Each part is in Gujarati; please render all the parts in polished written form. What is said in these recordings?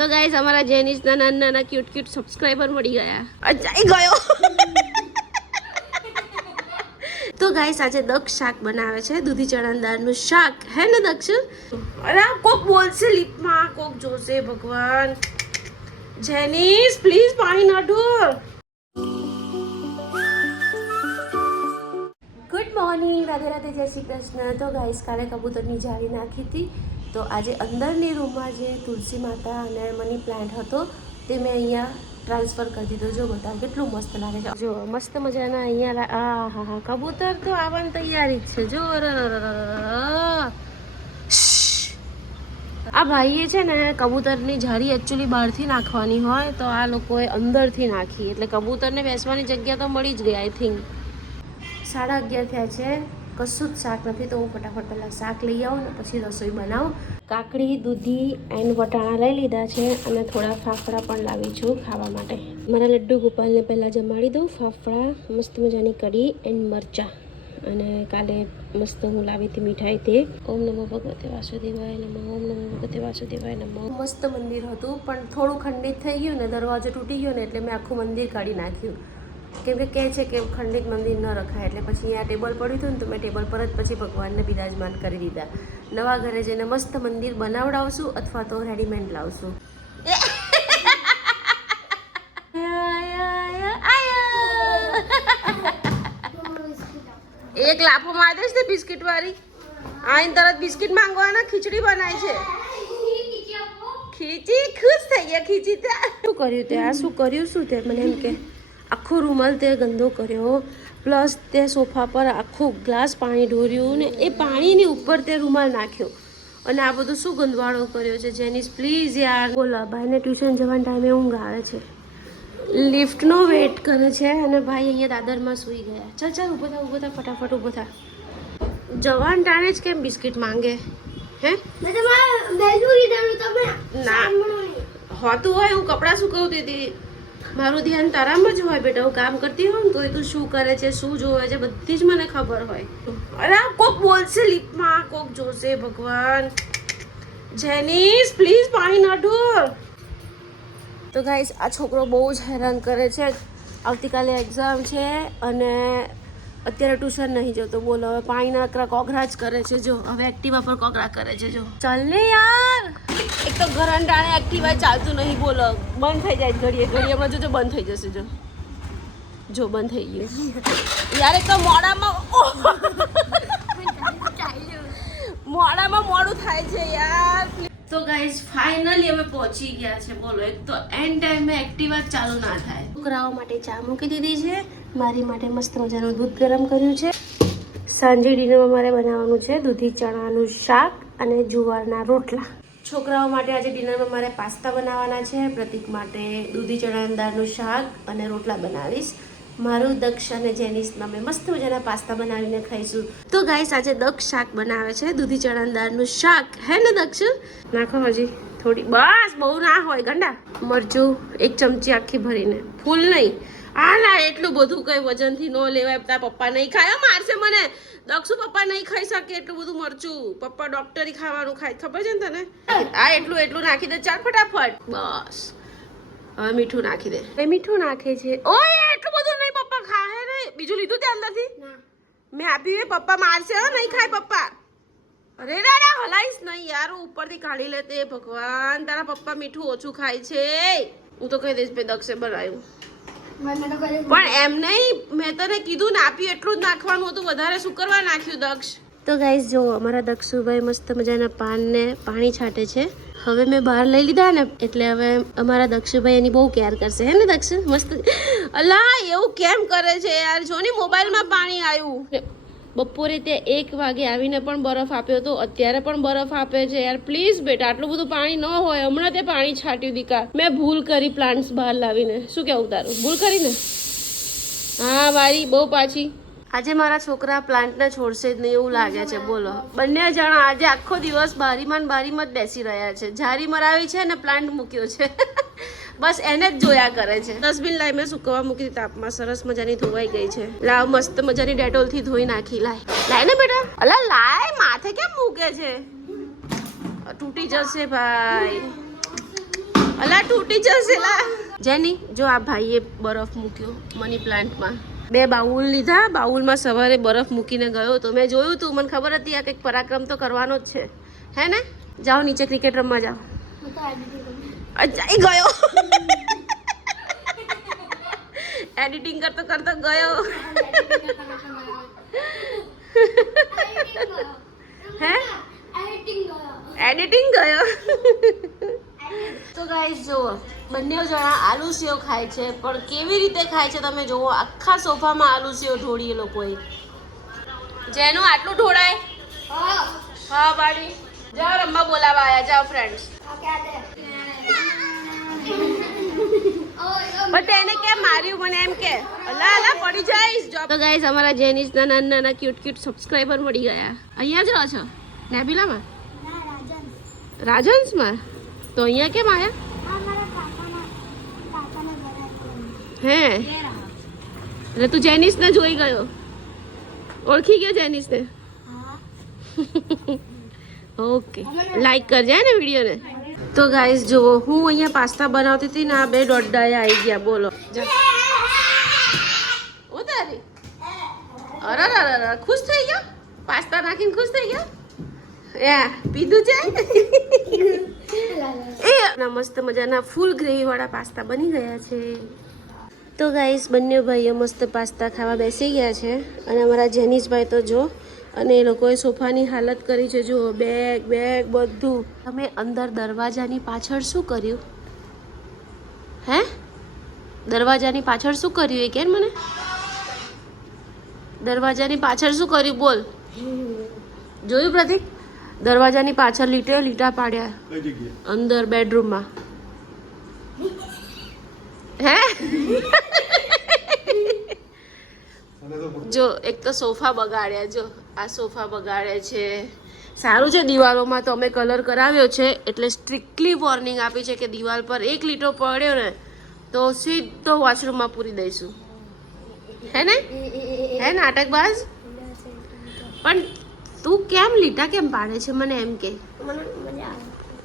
તો ગાઈસ અમારા જેનિસના નાના ક્યુટ સબસ્ક્રાઇબર મળી ગયા. જઈ ગયો. તો ગાઈસ આજે દક્ષ શાક બનાવે છે, દૂધી ચણાની દાળનું શાક. હે ને દક્ષ? અરે કોક બોલશે લીપમાં, કોક જોશે. ભગવાન. જેનિસ પ્લીઝ પાણી ના ઢોળ. ગુડ મોર્નિંગ, રાધે રાધે, જય શ્રી કૃષ્ણ. તો ગાઈસ કાલે કબૂતરની જાળી નાખી હતી, તો આજે અંદરની રૂમમાં જે તુલસી માતા અને મની પ્લાન્ટ હતો તે મેં અહીંયા ટ્રાન્સફર કરી દીધો. જો બધા કેટલું મસ્ત લાગે છે. જો મસ્ત મજાના અહીંયા હા હા કબૂતર તો આવવાની તૈયારી જ છે. જો આ ભાઈએ છે ને કબૂતરની જાળી એકચ્યુઅલી બહારથી નાખવાની હોય, તો આ લોકોએ અંદરથી નાખી, એટલે કબૂતરને બેસવાની જગ્યા તો મળી જ ગઈ. આઈ થિંક 11:30 થયા છે, કશું જ શાક નથી, તો હું ફટાફટ પહેલાં શાક લઈ આવું ને પછી રસોઈ બનાવું. કાકડી, દૂધી એન્ડ વટાણા લઈ લીધા છે અને થોડા ફાફડા પણ લાવી છું ખાવા માટે. મારા લડ્ડુ ગોપાલને પહેલાં જમાડી દઉં. ફાફડા, મસ્ત મજાની કઢી એન્ડ મરચાં, અને કાલે મસ્ત હું લાવી હતી મીઠાઈ તે. ઓમ નમો ભગવતે વાસુદેવાય નમઃ, ઓમ નમો ભગવતે વાસુદેવાય નમઃ. મસ્ત મંદિર હતું, પણ થોડું ખંડિત થઈ ગયું ને, દરવાજો તૂટી ગયો ને, એટલે મેં આખું મંદિર કાઢી નાખ્યું. કેમ કે કહે છે કે ખંડિત મંદિર ન રખાય, એટલે પછી અહીંયા ટેબલ પડ્યું હતું ને, તો મેં ટેબલ પર જ પછી ભગવાનને બિરાજમાન કરી દીધા. નવા ઘરે જઈને મસ્ત મંદિર બનાવડાવશું અથવા તો રેડીમેડ લાવશું. એક લાફો માર દઈશ ને બિસ્કિટ વાળી. આઈને તરત બિસ્કિટ માંગવાના, ખીચડી બનાય છે. ખીચી ખુશ થઈ ગયા. ખીચી તે શું કર્યું તે? આ શું કર્યું? શું તે? મને એમ કે આખો રૂમાલ તે ગંદો કર્યો, પ્લસ તે સોફા પર આખું ગ્લાસ પાણી ઢોર્યું ને એ પાણીની ઉપર તે રૂમાલ નાખ્યો, અને આ બધું શું ગંદવાળો કર્યો છે. જેનિસ પ્લીઝ યાર. બોલો, ભાઈને ટ્યુશન જવાના ટાઈમે ઊંઘ આવે છે, લિફ્ટનો વેટ કરે છે, અને ભાઈ અહીંયા દાદરમાં સૂઈ ગયા. ચાલ ચાલ ઊભો થા ફટાફટ ઊભો થા. જવાન ટાણે જ કેમ બિસ્કિટ માંગે? હે ના હોતું હોય, હું કપડાં સુકવતી હતી, મારું ધ્યાન તારામાં જ હોય બેટા. હું કામ કરતી હોઉં ને તો તું શું કરે છે, શું જોવે છે, બધી જ મને ખબર હોય. અરે કોક બોલશે લીપમાં, કોક જોશે. ભગવાન. જેનિસ પ્લીઝ પાણી ના ઢોળ. તો ગાઈસ આ છોકરો બહુ જ હેરાન કરે છે. આવતીકાલે એક્ઝામ છે અને અત્યારે ટ્યુશન નહીં જતો. બોલો, હવે પાણીના નકરા કોકરા જ કરે છે. જો હવે એક્ટિવા પર કોકરા કરે છે. જો ચાલ ને યાર, એક તો ઘરંટાણે એક્ટિવા ચાલતું નહીં. બોલો, બંધ થઈ જાય ઘડીએ હમણાં. જો બંધ થઈ જશે. જો બંધ થઈ ગયું યાર. એક તો મોડામાં મોડું થાય છે યાર. તો ગાઈઝ ફાઇનલી અમે પહોંચી ગયા છે. બોલો, એક તો એન્ડ ટાઈમે એક્ટિવા ચાલુ ના થાય. છોકરાઓ માટે ચા મૂકી દીધી છે, મારી માટે મસ્ત મજાનું દૂધ ગરમ કર્યું છે. સાંજે ડિનરમાં મારે બનાવવાનું છે દૂધી ચણાનું શાક અને જુવારના રોટલા. છોકરાઓ માટે આજે ડિનરમાં મારે પાસ્તા બનાવવાના છે. પ્રતિક માટે દૂધી ચણાની દાળનું શાક અને રોટલા બનાવીશ. મારું દક્ષ અને જેનિસમાં મેં મસ્ત મજાના પાસ્તા બનાવીને ખાઈશું. તો ગાઈસ આજે દક્ષ શાક બનાવે છે, દૂધી ચણાની દાળનું શાક. હે ને દક્ષ? નાખો હજી થોડી, બસ બહુ ના હોય ગંડા. મરચું 1 ચમચી આખી ભરીને, ફૂલ નહીં. આ ના એટલું બધું કઈ વજનથી ન લેવાય. તારા પપ્પા નહીં ખાય, મારશે મને. દક્ષુ પપ્પા નહીં ખાઈ શકે એટલું બધું મરચું. પપ્પા ડોક્ટરી ખાવાનું ખાય, ખબર છે ને તને? આ એટલું નાખી દે. ચાલ ફટાફટ. બસ હવે મીઠું નાખી દે. એ મીઠું નાખે છે. ઓય એટલું બધું નહીં, પપ્પા ખાય નહીં. બીજું લીધું તે અંદરથી? મેં આપ્યું. પપ્પા મારશે. નહીં ખાય પપ્પા. અરે દાદા હલાઈશ નહીં યાર, હું ઉપરથી કાઢી લેતે. ભગવાન, તારા પપ્પા મીઠું ઓછું ખાય છે. હું તો કહી દઈશ દક્ષે બનાવ્યું, પણ એમ નહીં. મેં તને કીધું ને, આપ્યું એટલું જ નાખવાનું હતું, વધારે શું કરવા નાખ્યું દક્ષ? તો ગાઈસ જો અમારા દક્ષુભાઈ મસ્ત મજાના પાનને પાણી છાંટે છે. હવે મેં બહાર લઈ લીધા ને, એટલે હવે અમારા દક્ષુભાઈ એની બહુ કેર કરશે. હે ને દક્ષ? મસ્ત. અલા એવું કેમ કરે છે યાર? જો ને મોબાઈલમાં પાણી આવ્યું. બપોરે તે 1 વાગે આવીને પણ બરફ આપ્યો હતો, અત્યારે પણ બરફ આપે છે યાર. પ્લીઝ બેટા, આટલું બધું પાણી ન હોય. હમણાં તે પાણી છાંટ્યું દીકા. મેં ભૂલ કરી પ્લાન્ટ્સ બહાર લાવીને. શું કેવું તારું? ભૂલ કરીને? હા મારી બહુ પાછી. આજે મારા છોકરા પ્લાન્ટને છોડશે જ નહીં એવું લાગે છે. બોલો, બંને જણા આજે આખો દિવસ બારીમાં જ બેસી રહ્યા છે. જારી મરાવી છે ને પ્લાન્ટ મૂક્યો છે. બસ એને જ જોયા કરે છે. ડસ્ટબિન લાઈ મેં સુકવવા મૂકી દીધી તાપમાં. સરસ મજાની ધોવાઈ ગઈ છે. લાવ મસ્ત મજાની ડેટોલથી ધોઈ નાખી. લાય ને બેટા. અલા લાય, માથે કેમ મૂકે છે? તૂટી જશે ભાઈ. અલા તૂટી જશે લા. જેની જો આ ભાઈએ બરફ મૂક્યો મની પ્લાન્ટમાં. 2 બાઉલ લીધા, બાઉલમાં સવારે બરફ મૂકીને ગયો તો મેં જોયું તું, મને ખબર હતી આ કંઈક પરાક્રમ તો કરવાનો જ છે, હે ને? જાઓ નીચે ક્રિકેટ રમવા જાઓ. જઈ ગયો. એડિટિંગ કરતો કરતો ગયો. હે એડિટિંગ ગયો. તો ગાઈસ જુઓ, બંને જણા આલુ સેવ ખાય છે, પણ કેવી રીતે ખાય છે તમે જુઓ. આખા સોફામાં આલુ સેવ ઢોળી એ લોકોએ. જેનું આટલું ઢોળાય? હા બાળી. જાઓ રમવા બોલાવા આયા, જાઓ ફ્રેન્ડ્સ. પણ તેને કેમ માર્યું મને એમ કે? અલા અલા પડી જઈશ. તો ગાઈસ અમારા જેનિસના નાના નાના ક્યુટ ક્યુટ સબસ્ક્રાઇબર મળી ગયા. અહીંયા જ રહો છો નેબિલામાં? રાજહંસમાં? તો અહીંયા કેમ આયા? હે એટલે તું જેનિસને જોઈ ગયો? ઓળખી ગયો જેનિસને? ઓકે, લાઈક કરજે ને વિડીયોને. તો ગાઈસ જુઓ, હું અહીંયા પાસ્તા બનાવતી હતી ને આ 2 દોડડાયા આવી ગયા. બોલો ઓ તારી. અરે અરે ખુશ થઈ ગયો? પાસ્તા નાખીને ખુશ થઈ ગયો? પીધું છે? એ મસ્ત મજાના ફૂલ ગ્રેવી વાળા પાસ્તા બની ગયા છે. તો ગાઈસ બંને ભાઈઓ મસ્ત પાસ્તા ખાવા બેસી ગયા છે અને અમારા જેનિસભાઈ તો જો, અને એ લોકોએ સોફાની હાલત કરી છે જુઓ, બેગ બેગ બધું. તમે અંદર દરવાજાની પાછળ શું કર્યું? હે દરવાજાની પાછળ શું કર્યું એ કે મને? દરવાજાની પાછળ શું કર્યું બોલ? જોયું પ્રતિક? દરવાજાની પાછળ લીટા પાડ્યા અંદર બેડરૂમમાં. હે જો એક તો સોફા બગાડ્યા. જો આ સોફા બગાડે છે. સારું છે દિવાલોમાં તો અમે કલર કરાવ્યો છે, એટલે સ્ટ્રિક્ટલી વોર્નિંગ આપી છે કે દિવાલ પર 1 લીટો પડ્યો ને તો સીધો વોશરૂમમાં પૂરી દઈશું. હે ને? હે નાટકબાજ. પણ તું કેમ લીટા કેમ પાડે છે મને એમ કે?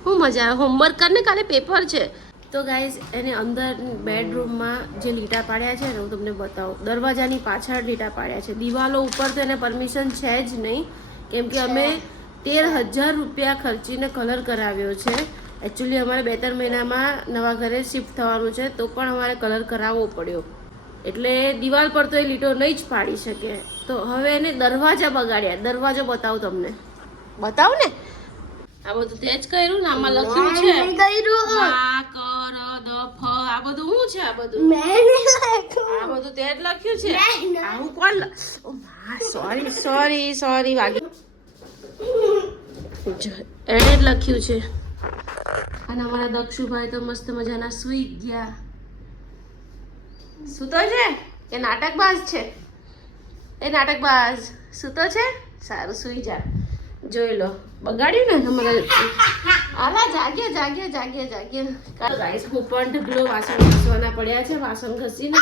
હું મજા આવે? હોમવર્ક કરને, કાલે પેપર છે. તો ગાઈઝ એને અંદર બેડરૂમમાં જે લીટા પાડ્યા છે ને હું તમને બતાવું. દરવાજાની પાછળ લીટા પાડ્યા છે. દિવાલો ઉપર તો એને પરમિશન છે જ નહીં, કેમ કે અમે 13,000 રૂપિયા ખર્ચીને કલર કરાવ્યો છે. એકચ્યુઅલી અમારે 2-3 મહિનામાં નવા ઘરે શિફ્ટ થવાનું છે, તો પણ અમારે કલર કરાવવો પડ્યો. એટલે દિવાલ પર તો એ લીટો નહીં જ પાડી શકે. તો હવે એને દરવાજા બગાડ્યા. દરવાજો બતાવું તમને. બતાવ ને. આ બધું તે જ કર્યું ને? આમાં લખ્યું છે આ કર દ ફ. આ બધું શું છે? આ બધું આ બધું તે જ લખ્યું છે. આ હું કોણ? સોરી વાગી. એને જ લખ્યું છે. અને અમારા દક્ષુભાઈ તો મસ્ત મજાના સૂઈ ગયા. સૂતો છે એ નાટકબાજ છે? એ નાટકબાજ સૂતો છે? સારું સૂઈ જા. જોઈ લો બગાડ્યું ને તમારા. આલા જાગ્યા. ગાઈસ હું પણ ઢગલો વાસણ ઘસવાના પડ્યા છે. વાસણ ઘસીને